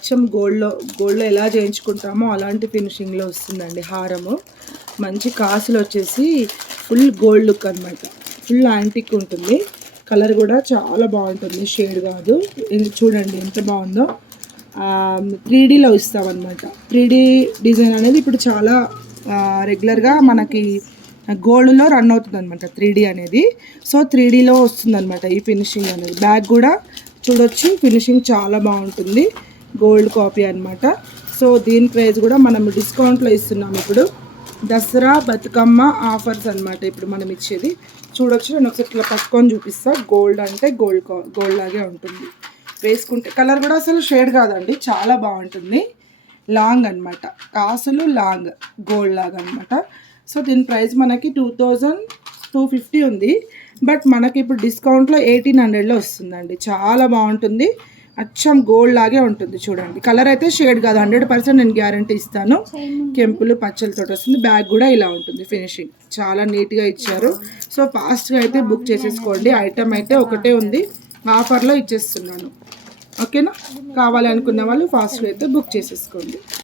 అచ్చం గోల్డ్లో ఎలా చేయించుకుంటామో అలాంటి ఫినిషింగ్లో వస్తుందండి హారము. మంచి కాసులు వచ్చేసి ఫుల్ గోల్డ్ లుక్ అనమాట. ఫుల్ యాంటిక్ ఉంటుంది. కలర్ కూడా చాలా బాగుంటుంది, షేడ్ కాదు. ఇది చూడండి ఎంత బాగుందో. 3Dలో ఇస్తామన్నమాట. 3D డిజైన్ అనేది ఇప్పుడు చాలా రెగ్యులర్గా మనకి గోల్డ్లో రన్ అవుతుంది అనమాట 3D అనేది. సో 3Dలో వస్తుందన్నమాట ఈ ఫినిషింగ్ అనేది. బ్యాగ్ కూడా చూడొచ్చు, ఫినిషింగ్ చాలా బాగుంటుంది, గోల్డ్ కాపీ అనమాట. సో దీని ప్రైస్ కూడా మనం డిస్కౌంట్లో ఇస్తున్నాం ఇప్పుడు. దసరా బతుకమ్మ ఆఫర్స్ అనమాట ఇప్పుడు మనం ఇచ్చేది. చూడొచ్చు, నేను ఒకసారి ఇట్లా పట్టుకొని చూపిస్తా. గోల్డ్ అంటే గోల్డ్ లాగే ఉంటుంది. వేసుకుంటే కలర్ కూడా అసలు షేడ్ కాదండి, చాలా బాగుంటుంది. లాంగ్ అనమాట, కాసులు లాంగ్ గోల్డ్ లాగా అనమాట. సో దీని ప్రైస్ మనకి 2250 ఉంది. బట్ మనకి ఇప్పుడు డిస్కౌంట్లో 1800లో వస్తుందండి. చాలా బాగుంటుంది, అచ్చం గోల్డ్ లాగే ఉంటుంది. చూడండి, కలర్ అయితే షేడ్ కాదు, 100% నేను గ్యారంటీ ఇస్తాను. కెంపులు పచ్చలతో వస్తుంది. బ్యాగ్ కూడా ఇలా ఉంటుంది, ఫినిషింగ్ చాలా నీట్గా ఇచ్చారు. సో ఫాస్ట్గా అయితే బుక్ చేసేసుకోండి. ఐటమ్ అయితే ఒకటే ఉంది, ఆఫర్లో ఇచ్చేస్తున్నాను. ఓకేనా? కావాలి అనుకున్న వాళ్ళు ఫాస్ట్గా అయితే బుక్ చేసేసుకోండి.